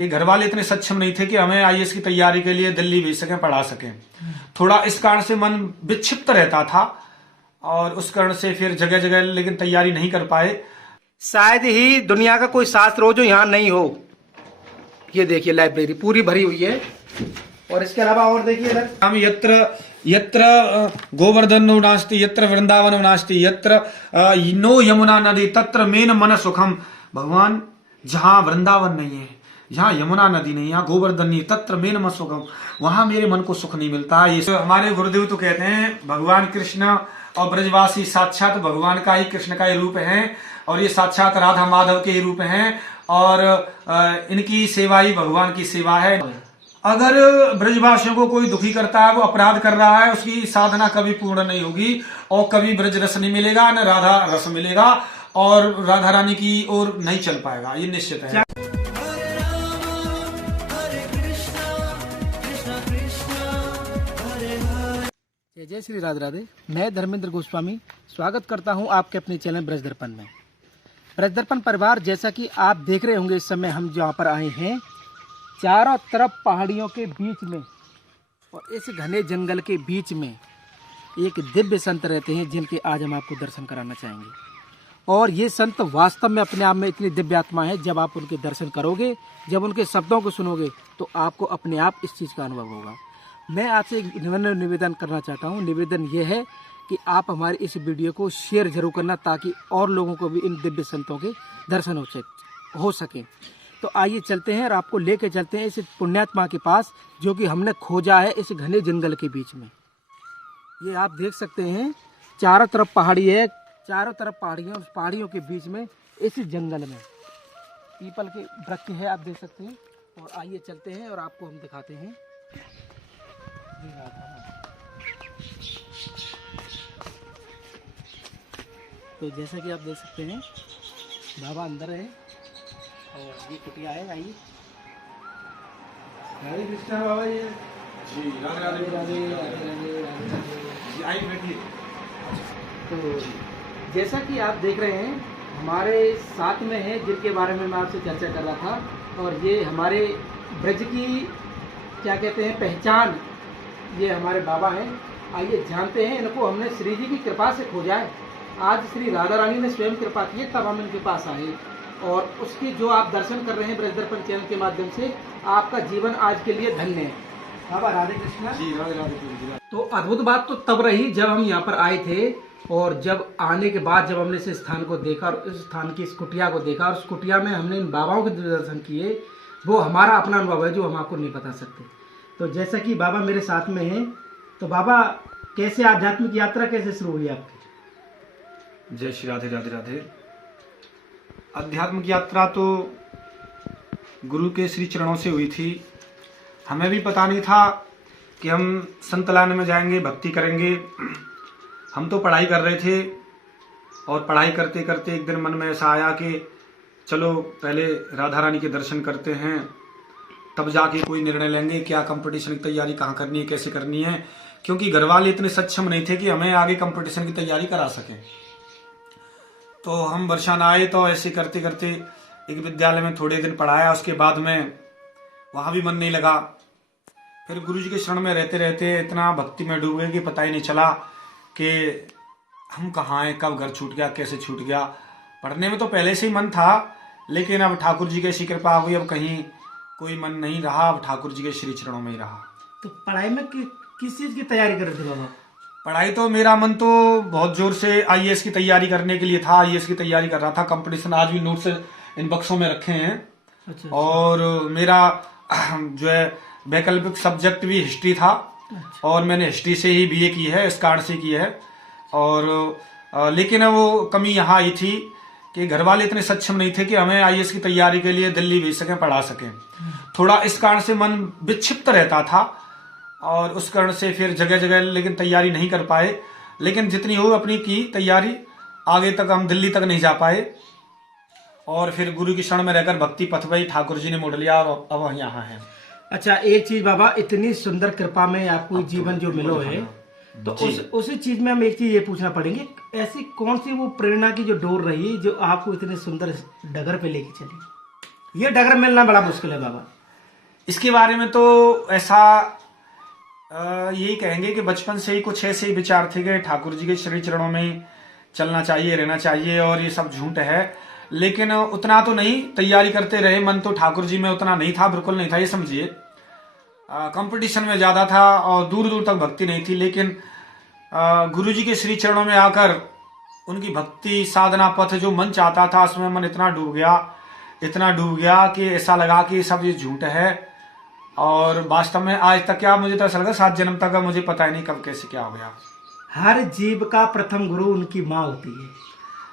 ये घर वाले इतने सक्षम नहीं थे कि हमें आईएएस की तैयारी के लिए दिल्ली भेज सकें, पढ़ा सकें। थोड़ा इस कारण से मन विक्षिप्त रहता था और उस कारण से फिर जगह जगह लेकिन तैयारी नहीं कर पाए। शायद ही दुनिया का कोई शास्त्र हो जो यहाँ नहीं हो। ये देखिए लाइब्रेरी पूरी भरी हुई है। और इसके अलावा और देखिए इधर हम यत्र यत्र गोवर्धन नास्ति, यत्र वृंदावन नास्ति, यत्र नो यमुना नदी तत्र मेन मन सुखम। भगवान, जहाँ वृंदावन नहीं है, जहाँ यमुना नदी नहीं, यहाँ गोवर्धन नहीं, तत्र मेन मन सुखम, वहां मेरे मन को सुख नहीं मिलता। ये हमारे गुरुदेव तो कहते हैं भगवान कृष्ण और ब्रजवासी साक्षात भगवान का ही, कृष्ण का ही रूप है और ये साक्षात राधा माधव के ही रूप हैं और इनकी सेवा ही भगवान की सेवा है। अगर ब्रजवासियों को कोई दुखी करता है, वो अपराध कर रहा है, उसकी साधना कभी पूर्ण नहीं होगी और कभी ब्रज रस नहीं मिलेगा, न राधा रस मिलेगा और राधा रानी की ओर नहीं चल पाएगा, ये निश्चित है। जय श्री राधे राधे। मैं धर्मेंद्र गोस्वामी स्वागत करता हूं आपके अपने चैनल ब्रज दर्पण में। ब्रज दर्पण परिवार, जैसा कि आप देख रहे होंगे इस समय हम जहाँ पर आए हैं, चारों तरफ पहाड़ियों के बीच में और इस घने जंगल के बीच में एक दिव्य संत रहते हैं जिनके आज हम आपको दर्शन कराना चाहेंगे। और ये संत वास्तव में अपने आप में इतनी दिव्य आत्मा है, जब आप उनके दर्शन करोगे, जब उनके शब्दों को सुनोगे तो आपको अपने आप इस चीज़ का अनुभव होगा। मैं आपसे एक निवेदन करना चाहता हूँ। निवेदन ये है कि आप हमारी इस वीडियो को शेयर जरूर करना, ताकि और लोगों को भी इन दिव्य संतों के दर्शन हो सके। तो आइए चलते हैं और आपको लेके चलते हैं इस पुण्यात्मा के पास, जो कि हमने खोजा है इस घने जंगल के बीच में। ये आप देख सकते हैं चारों तरफ पहाड़ी है, चारों तरफ पहाड़ियाँ, उस पहाड़ियों के बीच में इस जंगल में पीपल के वृक्ष है, आप देख सकते हैं। और आइए चलते हैं और आपको हम दिखाते हैं। तो जैसा कि आप देख सकते हैं बाबा अंदर है और ये कुटिया है। आइए। हरे कृष्णा बाबा, ये जी राधे राधे राधे जी, आइए बैठिए। तो जैसा कि आप देख रहे हैं हमारे साथ में है, जिनके बारे में मैं आपसे चर्चा कर रहा था, और ये हमारे ब्रज की क्या कहते हैं पहचान, ये हमारे बाबा हैं। आइए जानते हैं इनको। हमने श्री जी की कृपा से खोजा है। आज श्री राधा रानी ने स्वयं कृपा की है, तब हम इनके पास आए और उसकी जो आप दर्शन कर रहे हैं ब्रज दर्पण चैनल के माध्यम से, आपका जीवन आज के लिए धन्य है। बाबा राधे कृष्णा जी, राधे राधे। तो अद्भुत बात तो तब रही जब हम यहाँ पर आए थे, और जब आने के बाद जब हमने इस स्थान को देखा और इस स्थान की इस कुटिया को देखा और उस कुटिया में हमने इन बाबाओं के दर्शन किए, वो हमारा अपना अनुभव है जो हम आपको नहीं बता सकते। तो जैसा कि बाबा मेरे साथ में हैं, तो बाबा कैसे आध्यात्मिक यात्रा कैसे शुरू हुई आपकी? जय श्री राधे राधे राधे। आध्यात्मिक यात्रा तो गुरु के श्री चरणों से हुई थी। हमें भी पता नहीं था कि हम संत लाने में जाएंगे, भक्ति करेंगे। हम तो पढ़ाई कर रहे थे और पढ़ाई करते करते एक दिन मन में ऐसा आया कि चलो पहले राधा रानी के दर्शन करते हैं, तब जाके कोई निर्णय लेंगे क्या कंपटीशन की तैयारी कहाँ करनी है, कैसे करनी है। क्योंकि घर वाले इतने सक्षम नहीं थे कि हमें आगे कंपटीशन की तैयारी करा सकें। तो हम वर्षान आए, तो ऐसे करते करते एक विद्यालय में थोड़े दिन पढ़ाया। उसके बाद में वहाँ भी मन नहीं लगा। फिर गुरु जी के शरण में रहते रहते इतना भक्ति में डूब गए कि पता ही नहीं चला कि हम कहाँ हैं, कब घर छूट गया, कैसे छूट गया। पढ़ने में तो पहले से ही मन था, लेकिन अब ठाकुर जी की ऐसी कृपा हुई, अब कहीं कोई मन नहीं रहा, अब ठाकुर जी के श्री चरणों में ही रहा। तो पढ़ाई में किस चीज़ की तैयारी कर रहे थे बाबा? पढ़ाई तो मेरा मन तो बहुत जोर से आईएएस की तैयारी करने के लिए था। आईएएस की तैयारी कर रहा था। कंपटीशन आज भी नोट्स इन बक्सों में रखे हैं। अच्छा। और मेरा जो है वैकल्पिक सब्जेक्ट भी हिस्ट्री था। अच्छा। और मैंने हिस्ट्री से ही बीए की है, इस कार्ड से की है। और लेकिन वो कमी यहाँ आई थी कि घर वाले इतने सक्षम नहीं थे कि हमें आईएएस की तैयारी के लिए दिल्ली भेज सकें, पढ़ा सकें। थोड़ा इस कारण से मन विक्षिप्त रहता था और उस कारण से फिर जगह जगह लेकिन तैयारी नहीं कर पाए। लेकिन जितनी हो अपनी की तैयारी, आगे तक हम दिल्ली तक नहीं जा पाए। और फिर गुरु की शरण में रहकर भक्ति पथ पर ठाकुर जी ने मोड़ लिया और अब हम यहाँ हैं। अच्छा, एक चीज बाबा, इतनी सुंदर कृपा में आपको जीवन जो मिलो है, तो उसी चीज में हम एक चीज ये पूछना पड़ेंगे, ऐसी कौन सी वो प्रेरणा की जो डोर रही जो आपको इतने सुंदर डगर पे लेके चली? ये डगर मिलना बड़ा मुश्किल है बाबा। इसके बारे में तो ऐसा यही कहेंगे कि बचपन से ही कुछ ऐसे ही विचार थे कि ठाकुर जी के श्री चरणों में चलना चाहिए, रहना चाहिए, और ये सब झूठ है। लेकिन उतना तो नहीं, तैयारी करते रहे, मन तो ठाकुर जी में उतना नहीं था, बिल्कुल नहीं था, ये समझिए। कंपटीशन में ज्यादा था और दूर दूर तक भक्ति नहीं थी। लेकिन गुरु जी के श्री चरणों में आकर उनकी भक्ति साधना पथ जो मन चाहता था, उसमें मन इतना डूब गया कि ऐसा लगा कि सब ये झूठ है। और वास्तव में आज तक क्या, मुझे तो ऐसा लगा 7 जन्म तक मुझे पता ही नहीं कब कैसे क्या हो गया। हर जीव का प्रथम गुरु उनकी माँ होती है।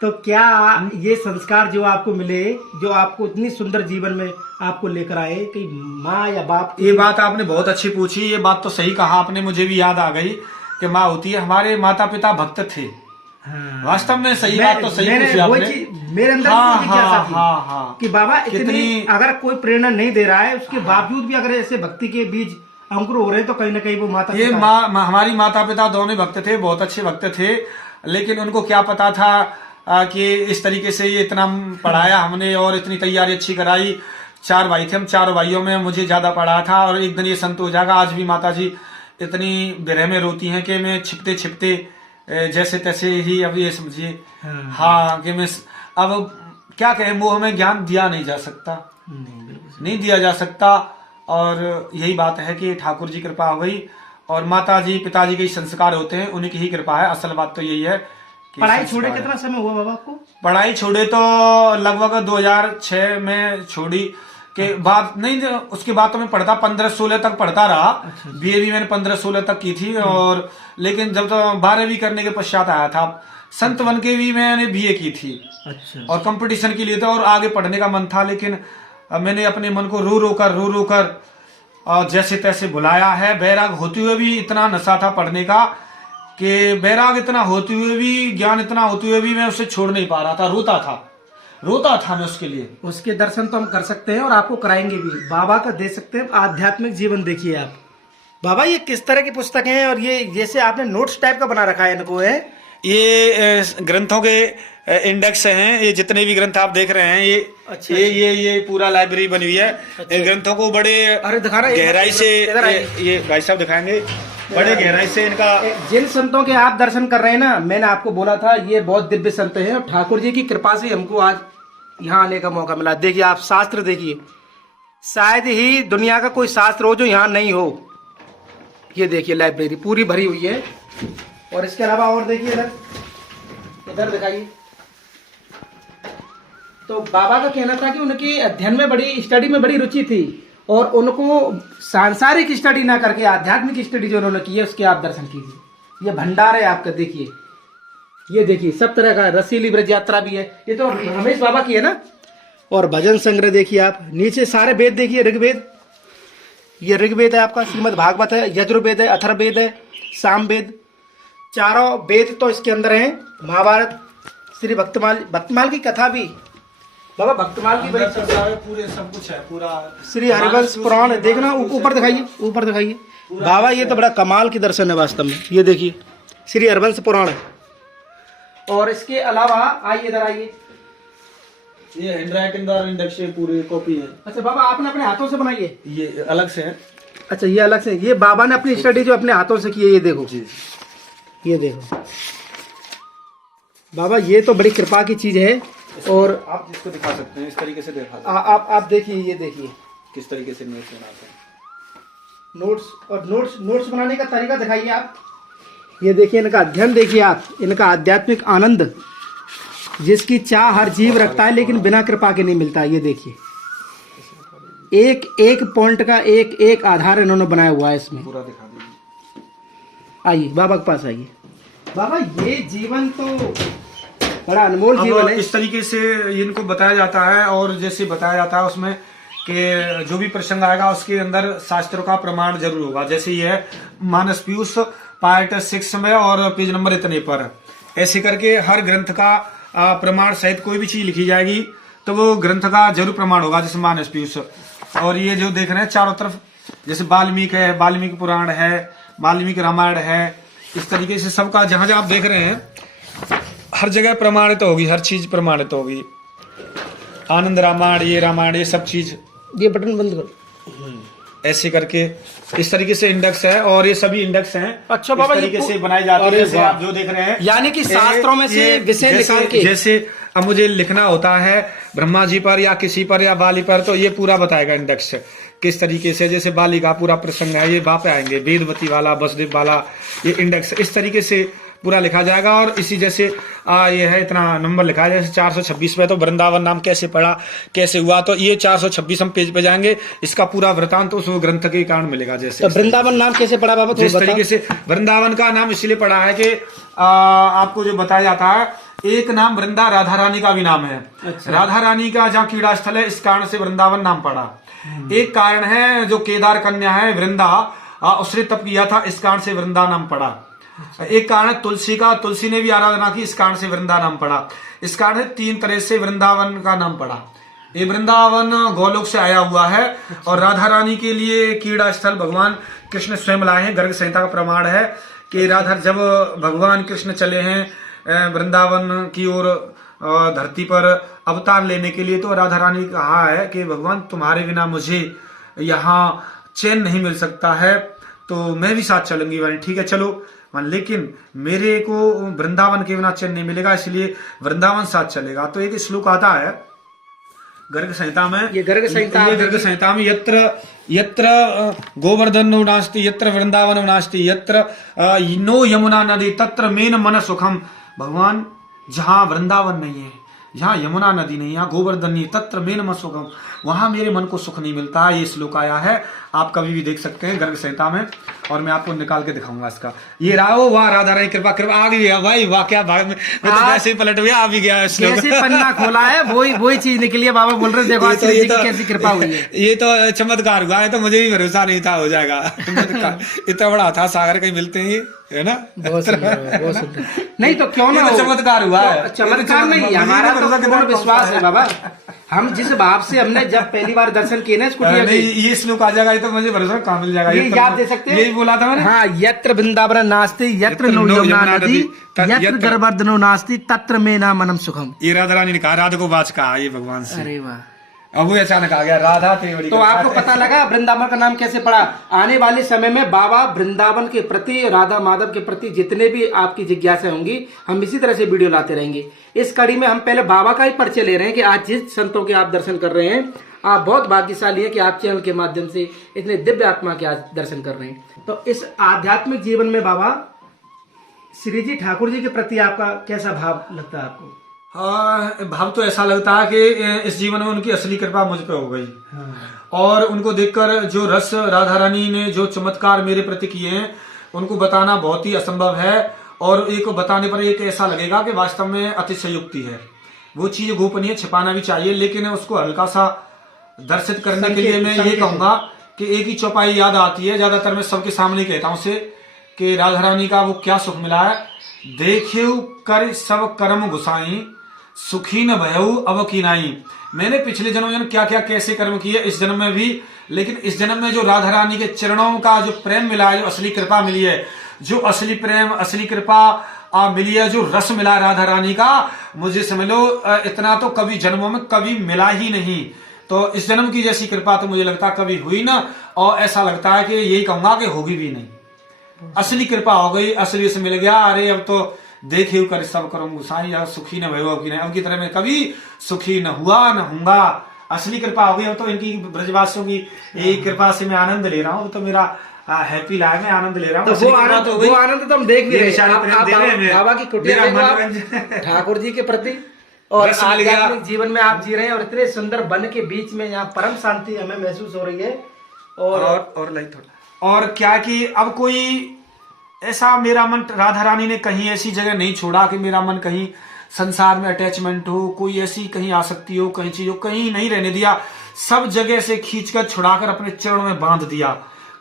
तो क्या ये संस्कार जो आपको मिले, जो आपको इतनी सुंदर जीवन में आपको लेकर आए, कि माँ या बाप? ये बात आपने बहुत अच्छी पूछी, ये बात तो सही कहा आपने, मुझे भी याद आ गई कि माँ होती है। हमारे माता पिता भक्त थे। हाँ। वास्तव में सही बात तो सही पूछी आपने। मेरे अंदर हाँ, हाँ, कि बाबा इतनी अगर कोई प्रेरणा नहीं दे रहा है, उसके बावजूद भी अगर ऐसे भक्ति के बीज अंकुर हो रहे हैं, तो कहीं ना कहीं वो माता ये हमारी माता पिता दोनों भक्त थे, बहुत अच्छे भक्त थे। लेकिन उनको क्या पता था कि इस तरीके से ये इतना पढ़ाया हमने और इतनी तैयारी अच्छी कराई। 4 भाई थे हम, 4 भाइयों में मुझे ज्यादा पढ़ाया था, और एक दिन ये संत हो जाएगा। आज भी माता जी इतनी विरह में रोती हैं कि मैं छिपते छिपते जैसे तैसे ही, अब ये समझिए। हाँ, कि मैं अब क्या कहें, मोह में ज्ञान दिया नहीं जा सकता, नहीं दिया जा सकता। और यही बात है कि ठाकुर जी कृपा हो गई, और माता जी पिताजी के संस्कार होते हैं, उन्हीं की ही कृपा है। असल बात तो यही है। पढ़ाई छोड़े कितना समय हुआ बाबा आपको? पढ़ाई छोड़े तो लगभग 2006 में छोड़ी के बाद, नहीं उसके बाद तो मैं पढ़ता 15-16 तक पढ़ता रहा। बीए भी मैंने 15-16 तक की थी। और लेकिन जब तो 12वीं करने के पश्चात आया था, संत बन के भी मैंने बीए की थी। अच्छा। और कंपटीशन के लिए था और आगे पढ़ने का मन था। लेकिन मैंने अपने मन को रो रो कर और जैसे तैसे बुलाया है। बैराग होते हुए भी इतना नशा था पढ़ने का कि बैराग इतना होते हुए भी, ज्ञान इतना होते हुए भी मैं उसे छोड़ नहीं पा रहा था। रोता था मैं उसके लिए। उसके दर्शन तो हम कर सकते हैं और आपको कराएंगे भी, बाबा का दे सकते हैं। आध्यात्मिक जीवन देखिए आप। बाबा ये किस तरह की पुस्तक है? और ये जैसे आपने नोट्स टाइप का बना रखा है इनको, है ये ग्रंथों के इंडेक्स हैं। ये जितने भी ग्रंथ आप देख रहे हैं, ये अच्छा, ये पूरा लाइब्रेरी बनी हुई है। अच्छा। ग्रंथों को बड़े गहराई से ये भाई साहब दिखाएंगे, बड़े गहराई से इनका। जिन संतों के आप दर्शन कर रहे हैं ना, मैंने आपको बोला था ये बहुत दिव्य संत हैं, और ठाकुर जी की कृपा से हमको आज यहाँ आने का मौका मिला। देखिए आप शास्त्र देखिए, शायद ही दुनिया का कोई शास्त्र हो जो यहाँ नहीं हो। ये देखिए लाइब्रेरी पूरी भरी हुई है। और इसके अलावा और देखिए इधर दिखाइए। तो बाबा का कहना था कि उनकी अध्ययन में बड़ी, स्टडी में बड़ी रुचि थी, और उनको सांसारिक स्टडी ना करके आध्यात्मिक स्टडी जो उन्होंने की है, उसके आप दर्शन कीजिए। ये भंडार है आपका, देखिए ये देखिए सब तरह का। रसीली ब्रज यात्रा भी है, ये तो रमेश बाबा की है ना। और भजन संग्रह देखिए आप। नीचे सारे वेद देखिए, ऋग्वेद, ये ऋग्वेद है आपका, श्रीमद् भागवत है, यजुर्वेद है, अथर्ववेद है, सामवेद, चारों वेद तो इसके अंदर हैं। महाभारत, श्री भक्तमाल की कथा भी, बाबा भक्तमाल की बड़ी पूरे सब कुछ है, पूरा श्री हरिवंश पुराण। देखना ऊपर दिखाइए, ऊपर दिखाइए बाबा। ये तो बड़ा कमाल की दर्शन है वास्तव में। ये देखिए श्री हरिवंश पुराण। और इसके अलावा आइए, इधर आइए, ये हैंडराइटिंग और इंडेक्स पूरी कॉपी है। अच्छा बाबा आपने अपने हाथों से बनाई है? ये अलग से है। अच्छा ये अलग से, ये बाबा ने अपनी स्टडी जो अपने हाथों से की है। ये देखो जी, ये देखो बाबा, ये तो बड़ी कृपा की चीज है। और आप जिसको दिखा सकते हैं इस तरीके से दिखा सकते हैं। आप देखिए, ये देखिए किस तरीके से नोट्स बनाते हैं। नोट्स, और नोट्स बनाने का तरीका दिखाइए आप। ये देखिए इनका अध्ययन देखिए आप, इनका आध्यात्मिक आनंद जिसकी चाह हर जीव रखता है, लेकिन बिना कृपा के नहीं मिलता। ये देखिए एक एक पॉइंट का एक एक आधार इन्होंने बनाया हुआ है इसमें। पूरा दिखा दीजिए। आइए बाबा के पास आइए। बाबा ये जीवन तो बड़ा अनमोल जीवन है। इस तरीके से इनको बताया जाता है, और जैसे बताया जाता है उसमें कि जो भी प्रसंग आएगा उसके अंदर शास्त्रों का प्रमाण जरूर होगा। जैसे ये है मानस पीयूष पार्ट 6 में और पेज नंबर इतने पर, ऐसे करके हर ग्रंथ का प्रमाण सहित कोई भी चीज लिखी जाएगी तो वो ग्रंथ का जरूर प्रमाण होगा। जैसे मानस पीयूष, और ये जो देख रहे हैं चारों तरफ, जैसे वाल्मीकि है, वाल्मीकि पुराण है, वाल्मीकि रामायण है, इस तरीके से सबका जहां जहां आप देख रहे हैं हर जगह प्रमाणित होगी, हर चीज प्रमाणित होगी। आनंद रामायण ये सब चीज ये बटन बंद करो। ऐसे करके इस तरीके से इंडेक्स है, और ये सभी इंडेक्स हैं। अच्छा बाबा, इस तरीके से बनाई जाती है, जैसे आप जो देख रहे हैं, यानी कि शास्त्रों में से विषय निकाल के। जैसे अब मुझे लिखना होता है ब्रह्मा जी पर या किसी पर या बाली पर, तो ये पूरा बताएगा इंडेक्स किस तरीके से। जैसे बाली का पूरा प्रसंग है, ये वहां पे आएंगे, वेदवती वाला, वसुदेव वाला, ये इंडेक्स इस तरीके से पूरा लिखा जाएगा। और इसी जैसे ये है इतना नंबर लिखा है, जैसे 426 पे तो वृंदावन नाम कैसे पड़ा, कैसे हुआ, तो ये 426 हम पेज पे जाएंगे, इसका पूरा वृतांत तो उस ग्रंथ के कारण मिलेगा। जैसे तो वृंदावन नाम कैसे पड़ा बाबा? जिस तरीके से वृंदावन का नाम इसलिए पड़ा है कि आपको जो बताया जाता है, एक नाम वृंदा राधा रानी का भी नाम है। अच्छा। राधा रानी का जहाँ कीड़ा स्थल है, इस कारण से वृंदावन नाम पड़ा। एक कारण है जो केदार कन्या है वृंदा, उसने तप किया था, इस कारण से वृंदा नाम पड़ा। एक कारण है तुलसी का, तुलसी ने भी आराधना की, इस कारण से वृंदा नाम पड़ा। इस कारण से 3 तरह से वृंदावन का नाम पड़ा। ये वृंदावन गोलोक से आया हुआ है, और राधा रानी के लिए कीड़ा स्थल भगवान कृष्ण स्वयं लाए हैं। गर्ग संहिता का प्रमाण है कि राधा जब भगवान कृष्ण चले हैं वृंदावन की ओर धरती पर अवतार लेने के लिए, तो राधा रानी कहा है कि भगवान तुम्हारे बिना मुझे यहाँ चैन नहीं मिल सकता है, तो मैं भी साथ चलूंगी। भाई ठीक है चलो, लेकिन मेरे को वृंदावन के बिना चैन नहीं मिलेगा, इसलिए वृंदावन साथ चलेगा। तो एक श्लोक आता है गर्ग संहिता में, ये गर्ग संहिता में यत्र यत्र गोवर्धनो नास्ति, यत्र वृंदावन नास्ति, यत्र नो यमुना नदी तत्र मेन मन सुखम। भगवान जहां वृंदावन नहीं है, जहां यमुना नदी नहीं, यहाँ गोवर्धन नहीं, तत्र मेन मन सुखम, वहां मेरे मन को सुख नहीं मिलता। ये श्लोक आया है, आप कभी भी देख सकते हैं गर्ग संहिता में, और मैं आपको निकाल के दिखाऊंगा इसका। ये राहो वाह राधा रानी कृपा कृपा आ गया भाई, वाह क्या भाई, मैं तो वैसे ही पलट गया, आ भी गया श्लोक। कैसे पन्ना खोला है, वही चीज निकली है बाबा बोल रहे, देखो ये तो कैसी कृपा हुई है। ये तो चमत्कार हुआ है, तो मुझे भी भरोसा नहीं था हो जाएगा। इतना बड़ा था सागर कहीं मिलते हैं, है ना? बहुत सुंदर। नहीं तो क्यों ना, चमत्कार हुआ है। चमत्कार नहीं, हमारा तो पूर्ण विश्वास है बाबा। हम जिस भाव से हमने जब पहली बार दर्शन किए ना कुटिया के, ये श्लोक आ जाएगा, ये तो मुझे भरोसा कहाँ मिल जाएगा। ये याद दे सकते हैं, यही बोला था मैंने। हाँ, यत्र वृंदावन नास्ति, यत्र नो यमुना नदी, यत्र गर्भवर्धनो नास्ति, तत्र में ना मनम सुखम। ये राधा रानी ने कहा, राधा को वाच कहा ये भगवान से। अरे वाह, अब वो अचानक आ गया राधा तेवड़ी। तो आपको पता लगा वृंदावन का नाम कैसे पड़ा। आने वाले समय में बाबा वृंदावन के प्रति, राधा माधव के प्रति जितने भी आपकी जिज्ञासा होंगी, हम इसी तरह से वीडियो लाते रहेंगे। इस कड़ी में हम पहले बाबा का ही परिचय ले रहे हैं कि आज जिस संतों के आप दर्शन कर रहे हैं, आप बहुत भाग्यशाली हैं कि आप चैनल के माध्यम से इतने दिव्य आत्मा के आज दर्शन कर रहे हैं। तो इस आध्यात्मिक जीवन में बाबा श्री जी ठाकुर जी के प्रति आपका कैसा भाव लगता है आपको? भाव तो ऐसा लगता है कि इस जीवन में उनकी असली कृपा मुझ पे हो गई। और उनको देखकर जो रस राधा रानी ने जो चमत्कार मेरे प्रति किए हैं, उनको बताना बहुत ही असंभव है। और एक बताने पर एक ऐसा लगेगा कि वास्तव में अतिशयोक्ति है। वो चीज गोपनीय, छिपाना भी चाहिए, लेकिन उसको हल्का सा दर्शित करने के लिए मैं ये कहूंगा कि एक ही चौपाई याद आती है, ज्यादातर मैं सबके सामने कहता हूँ उसे, कि राधा रानी का वो क्या सुख मिला है। देखेऊ कर सब कर्म गुसाई, सुखी न भयऊ अब की नाई। मैंने पिछले जन्म में क्या क्या कैसे कर्म किए, इस जन्म में भी, लेकिन इस जन्म में जो राधा रानी के चरणों का जो प्रेम मिला है, जो असली कृपा मिली है, जो असली प्रेम असली कृपा मिली है, जो रस मिला राधा रानी का, मुझे समझ लो इतना तो कभी जन्मों में कभी मिला ही नहीं। तो इस जन्म की जैसी कृपा तो मुझे लगता कभी हुई ना, और ऐसा लगता है कि यही कहूंगा कि होगी भी नहीं। असली कृपा हो गई, असली से मिल गया। अरे अब तो देखे कर सब करूँ गुसाई, या सुखी न भयो अब की नहीं, अब की तरह मैं कभी सुखी न हुआ न हूंगा। असली कृपा हो गई। अब तो इनकी ब्रजवासियों की यही कृपा से मैं आनंद ले रहा हूँ। तो मेरा हैप्पी लाइफ में आनंद ले रहा हूँ। तो वो आनंद तो हम देख भी रहे हैं बाबा की कुटिया ठाकुर जी के प्रति, और आध्यात्मिक जीवन में आप जी रहे हैं, और इतने सुंदर वन के बीच में यहाँ परम शांति हमें महसूस हो रही है। और लाइक थोड़ा और क्या कि अब कोई ऐसा मेरा मन, राधा रानी ने कहीं ऐसी जगह नहीं छोड़ा कि मेरा मन कहीं संसार में अटैचमेंट हो, कोई ऐसी कहीं आसक्ति हो, कहीं चीज हो, कहीं नहीं रहने दिया। सब जगह से खींचकर छुड़ाकर अपने चरणों में बांध दिया।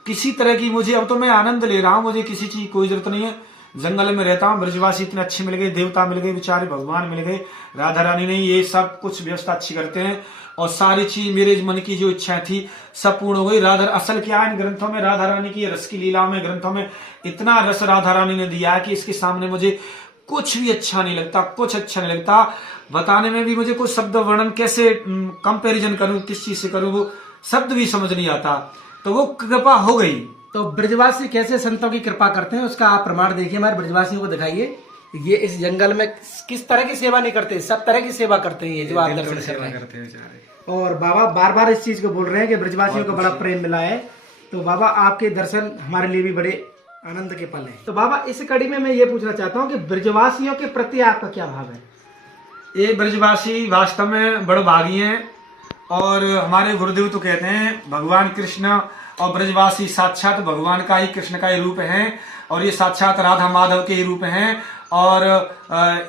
किसी तरह की मुझे, अब तो मैं आनंद ले रहा हूं, मुझे किसी चीज की कोई जरूरत नहीं है। जंगल में रहता हूँ, ब्रजवासी इतने अच्छे मिल गए, देवता मिल गए, बेचारे भगवान मिल गए। राधा रानी ने ये सब कुछ व्यवस्था अच्छी करते हैं, और सारी चीज मेरे मन की जो इच्छा थी सब पूर्ण हो गई। राधा असल क्या है इन ग्रंथों में, राधा रानी की रस की लीला में, ग्रंथों में इतना रस राधा रानी ने दिया है कि इसके सामने मुझे कुछ भी अच्छा नहीं लगता, कुछ अच्छा नहीं लगता। बताने में भी मुझे कुछ शब्द वर्णन कैसे कंपैरिजन करूं, किस चीज से करूं, वो शब्द भी समझ नहीं आता। तो वो कृपा हो गई। तो ब्रजवासी कैसे संतों की कृपा करते हैं उसका आप प्रमाण देखिए, हमारे ब्रजवासियों को दिखाइए। ये इस जंगल में किस तरह की सेवा नहीं करते, सब तरह की सेवा करते हैं ये जो आप दर्शन कर रहे हैं। और बाबा बार बार इस चीज को बोल रहे हैं कि ब्रजवासियों को बड़ा प्रेम मिला है। तो बाबा आपके दर्शन हमारे लिए भी बड़े आनंद के पल हैं। तो बाबा इस कड़ी में मैं ये पूछना चाहता हूँ कि ब्रजवासियों के प्रति आपका क्या भाव है? ये ब्रजवासी वास्तव में बड़े भागी हैं। और हमारे गुरुदेव तो कहते हैं भगवान कृष्ण और ब्रजवासी साक्षात भगवान का ही, कृष्ण का ही रूप हैं। और ये साक्षात राधा माधव के ही रूप हैं। और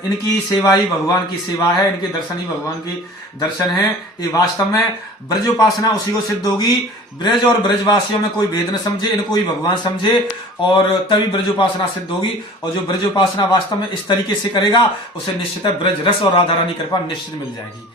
इनकी सेवा ही भगवान की सेवा है, इनके दर्शन ही भगवान की दर्शन है। ये वास्तव में ब्रजोपासना उसी को सिद्ध होगी। ब्रज और ब्रजवासियों में कोई भेद न समझे, इनको ही भगवान समझे, और तभी ब्रजोपासना सिद्ध होगी। और जो ब्रजोपासना वास्तव में इस तरीके से करेगा उसे निश्चित है ब्रज रस और राधा रानी कृपा निश्चित मिल जाएगी,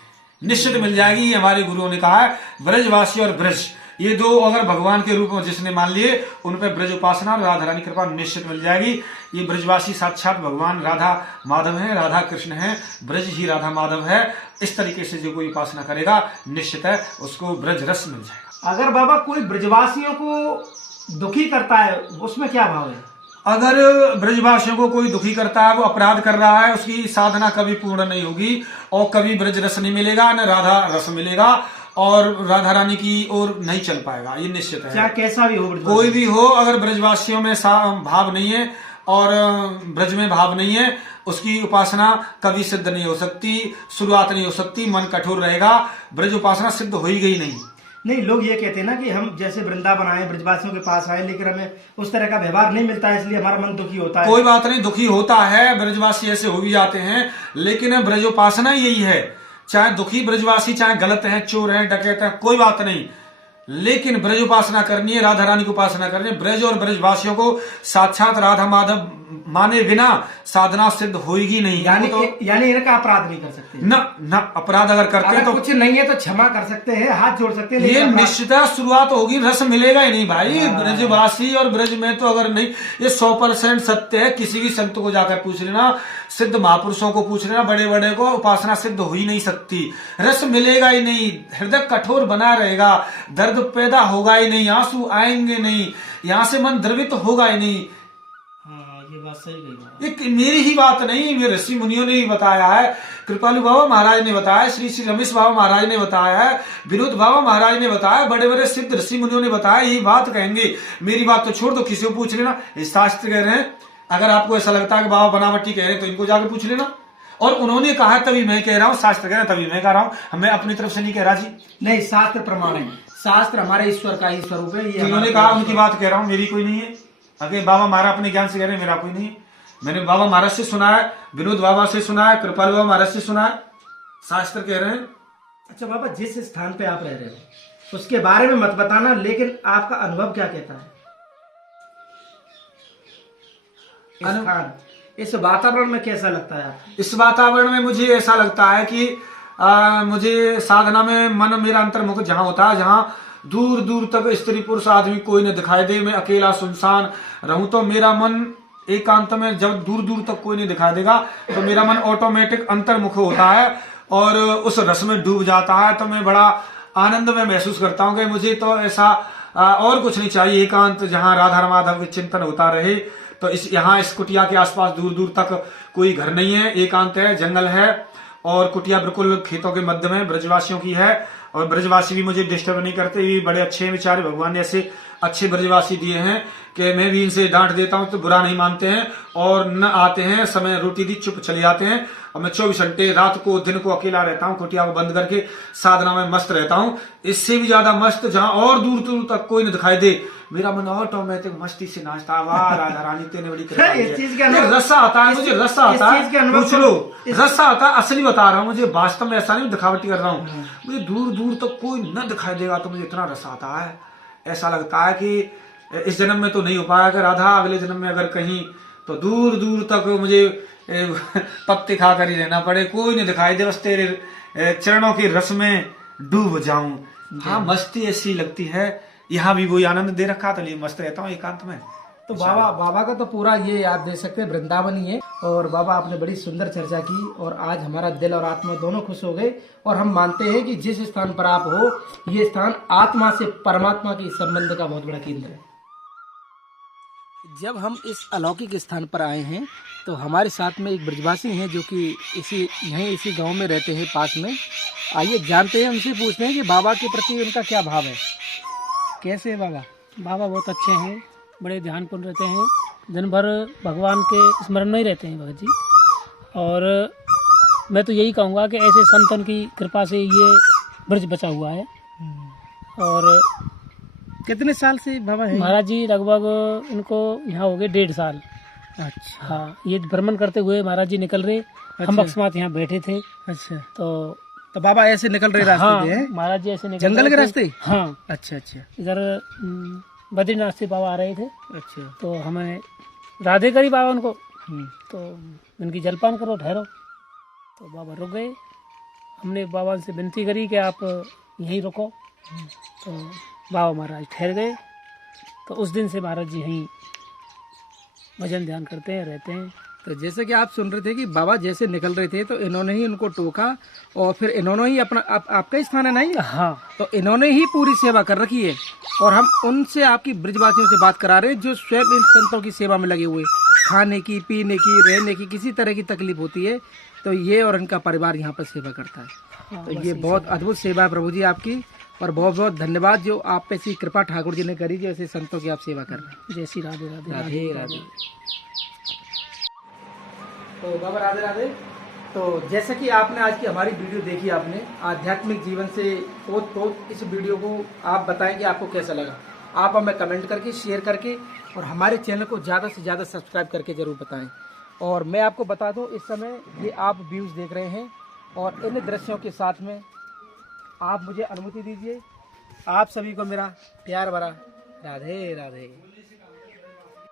निश्चित मिल जाएगी। ये हमारे गुरुओं ने कहा है, ब्रजवासी और ब्रज ये दो अगर भगवान के रूप में जिसने मान लिए, उन पे ब्रज उपासना और राधा रानी कृपा निश्चित मिल जाएगी। ये ब्रजवासी साक्षात भगवान राधा माधव है, राधा कृष्ण है, ब्रज ही राधा माधव है। इस तरीके से जो कोई उपासना करेगा निश्चित है उसको ब्रज रस मिल जाएगा। अगर बाबा कोई ब्रजवासियों को दुखी करता है उसमें क्या भाव है? अगर ब्रजवासियों को कोई दुखी करता है, वो अपराध कर रहा है, उसकी साधना कभी पूर्ण नहीं होगी और कभी ब्रज रस नहीं मिलेगा, न राधा रस मिलेगा और राधा रानी की ओर नहीं चल पाएगा, ये निश्चित है। चाहे कैसा भी हो, कोई भी हो, अगर ब्रजवासियों में भाव नहीं है और ब्रज में भाव नहीं है, उसकी उपासना कभी सिद्ध नहीं हो सकती, शुरुआत नहीं हो सकती, मन कठोर रहेगा, ब्रज उपासना सिद्ध हो ही गई नहीं। लोग ये कहते हैं ना कि हम जैसे वृंदावन आए, ब्रजवासियों के पास आए, लेकिन हमें उस तरह का व्यवहार नहीं मिलता है, इसलिए हमारा मन दुखी होता है। कोई बात नहीं, दुखी होता है, ब्रजवासी ऐसे हो भी जाते हैं, लेकिन ब्रजोपासना यही है। चाहे दुखी ब्रजवासी चाहे गलत है, चोर है, डकैत है, कोई बात नहीं, लेकिन ब्रज उपासना करनी है, राधा रानी की उपासना करनी है। ब्रज और ब्रजवासियों को साक्षात राधा माधव माने बिना साधना सिद्ध होगी नहीं। यानी इनका अपराध नहीं कर सकते न अपराध अगर करते हैं तो कुछ नहीं है तो क्षमा कर सकते हैं, हाथ जोड़ सकते हैं। ये निश्चित शुरुआत होगी, रस मिलेगा ही नहीं भाई। ब्रजवासी और ब्रज में तो अगर नहीं, ये 100% सत्य है। किसी भी संत को जाकर पूछ लेना, सिद्ध महापुरुषों को पूछ लेना, बड़े बड़े को, उपासना सिद्ध हो ही नहीं सकती, रस मिलेगा ही नहीं, हृदय कठोर बना रहेगा, दर्द पैदा होगा ही नहीं, आंसू आएंगे नहीं, यहां से मन द्रवित होगा ही नहीं। ये बात सही कही। ये मेरी ही बात नहीं, मेरे ऋषि मुनियों ने ही बताया है। कृपालु बाबा महाराज ने बताया, श्री श्री रमेश बाबा महाराज ने बताया है, विनोद बाबा महाराज ने बताया, बड़े बड़े सिद्ध ऋषि मुनियों ने बताया, यही बात कहेंगे। मेरी बात तो छोड़ दो, किसी को पूछ लेना, शास्त्र कह रहे हैं। अगर आपको ऐसा लगता है कि बाबा बनावटी कह रहे हैं तो इनको जाकर पूछ लेना। और उन्होंने कहा तभी मैं कह रहा हूँ, शास्त्र कह रहे हैं तभी मैं कह रहा हूँ, मैं अपनी तरफ से नहीं कह रहा जी। नहीं, शास्त्र प्रमाण है, शास्त्र हमारे ईश्वर का ही स्वरूप है। ये उन्होंने कहा, उनकी बात कह रहा हूँ, मेरी कोई नहीं है। अगर बाबा महाराज अपने ज्ञान से कह रहे हैं, मेरा कोई नहीं है। मैंने बाबा महाराज से सुना है, विनोद बाबा से सुना है, कृपाल बाबा महाराज से सुना है, शास्त्र कह रहे हैं। अच्छा बाबा, जिस स्थान पे आप रह रहे हो उसके बारे में मत बताना, लेकिन आपका अनुभव क्या कहता है? स्थान, इस वातावरण में कैसा लगता है आपको? इस वातावरण में मुझे ऐसा लगता है कि मुझे साधना में मन मेरा अंतर्मुख जहां होता है, जहां दूर दूर तक स्त्री पुरुष आदमी कोई न दिखाई दे, मैं अकेला सुनसान रहूं, तो मेरा मन एकांत में, जब दूर दूर तक कोई नहीं दिखाई देगा तो मेरा मन ऑटोमेटिक अंतर्मुख होता है और उस रस में डूब जाता है। तो मैं बड़ा आनंद में महसूस करता हूं कि मुझे तो ऐसा और कुछ नहीं चाहिए, एकांत जहां राधा माधव के चिंतन होता रहे। तो इस कुटिया के आसपास दूर दूर तक कोई घर नहीं है, एकांत है, जंगल है और कुटिया बिल्कुल खेतों के मध्य में ब्रजवासियों की है। और ब्रजवासी भी मुझे डिस्टर्ब नहीं करते, ये बड़े अच्छे बेचारे, भगवान ने ऐसे अच्छे ब्रजवासी दिए हैं कि मैं भी इनसे डांट देता हूं तो बुरा नहीं मानते हैं और न आते हैं, समय रोटी दी चुप चले जाते हैं। और मैं 24 घंटे रात को दिन को अकेला रहता हूं, कुटिया को बंद करके साधना में मस्त रहता हूं। इससे भी ज्यादा मस्त जहां और दूर दूर तक कोई न दिखाई दे, मेरा मन ऑटोमेटिक मस्ती से नाचता, वाह राधा रानी तेने बड़ी कृपा की है। रस्सा आता है मुझे, रस्सा आता है, पूछ लो, रस्सा आता है, असली बता रहा हूँ। मुझे वास्तव में ऐसा नहीं दिखावटी कर रहा हूँ, मुझे दूर दूर तक कोई न दिखाई देगा तो मुझे इतना रस्सा आता है। ऐसा लगता है कि इस जन्म में तो नहीं हो पाएगा राधा, अगले जन्म में अगर कहीं तो दूर दूर तक मुझे पत्ते खाकर ही रहना पड़े, कोई नहीं दिखाई दे, बस तेरे चरणों के रस में डूब जाऊं। हाँ, मस्ती ऐसी लगती है, यहाँ भी वही आनंद दे रखा तो लिए मस्त रहता हूँ एकांत में। तो बाबा का तो पूरा ये आप देख सकते हैं वृंदावन ही है। और बाबा आपने बड़ी सुंदर चर्चा की और आज हमारा दिल और आत्मा दोनों खुश हो गए। और हम मानते हैं कि जिस स्थान पर आप हो ये स्थान आत्मा से परमात्मा के संबंध का बहुत बड़ा केंद्र है। जब हम इस अलौकिक स्थान पर आए हैं तो हमारे साथ में एक ब्रजवासी हैं जो कि इसी गांव में रहते हैं पास में। आइए जानते हैं, उनसे पूछते हैं कि बाबा के प्रति उनका क्या भाव है। कैसे है बाबा? बाबा बहुत अच्छे हैं, बड़े ध्यानपूर्ण रहते हैं, दिन भर भगवान के स्मरण में ही रहते हैं भगत जी। और मैं तो यही कहूँगा कि ऐसे संतन की कृपा से ये ब्रज बचा हुआ है। और कितने साल से बाबा है? महाराज जी लगभग इनको यहाँ हो गए 1.5 साल। अच्छा। हाँ, ये भ्रमण करते हुए महाराज जी निकल रहे, हम अकस्मात यहाँ बैठे थे। अच्छा। तो बाबा ऐसे निकल रहे रास्ते हाँ, पे हैं? महाराज जी ऐसे निकल जंगल के रास्ते? हाँ। अच्छा। इधर बद्रीनाथ से बाबा आ रहे थे। अच्छा। तो हमें राधे करी बाबा उनको, तो इनकी जलपान करो, ठहरो। तो बाबा रुक गए। हमने बाबा से विनती करी कि आप यहीं रुको। तो बाबा महाराज ठहर गए। तो उस दिन से महाराज जी यहीं भजन ध्यान करते हैं, रहते हैं। तो जैसे कि आप सुन रहे थे कि बाबा जैसे निकल रहे थे तो इन्होंने ही उनको टोका और फिर इन्होंने ही अपना आपका स्थान है नहीं? हाँ। तो इन्होंने ही पूरी सेवा कर रखी है। और हम उनसे आपकी ब्रजवासियों से बात करा रहे हैं जो स्वयं इन संतों की सेवा में लगे हुए, खाने की, पीने की, रहने की किसी तरह की तकलीफ होती है तो ये और इनका परिवार यहाँ पर सेवा करता है। हाँ, तो ये बहुत अद्भुत सेवा है प्रभु जी आपकी। और बहुत बहुत धन्यवाद जो आप पे ऐसी कृपा ठाकुर जी ने करी जो ऐसे संतों की आप सेवा कर रहे हैं। जय श्री राधे राधे राधे राधे। तो बाबा राधे राधे। तो जैसा कि आपने आज की हमारी वीडियो देखी, आपने आध्यात्मिक जीवन से ओत इस वीडियो को आप बताएं कि आपको कैसा लगा। आप हमें कमेंट करके, शेयर करके और हमारे चैनल को ज़्यादा से ज़्यादा सब्सक्राइब करके ज़रूर बताएं। और मैं आपको बता दूं, इस समय ये आप व्यूज़ देख रहे हैं और इन दृश्यों के साथ में आप मुझे अनुमति दीजिए। आप सभी को मेरा प्यार भरा राधे राधे।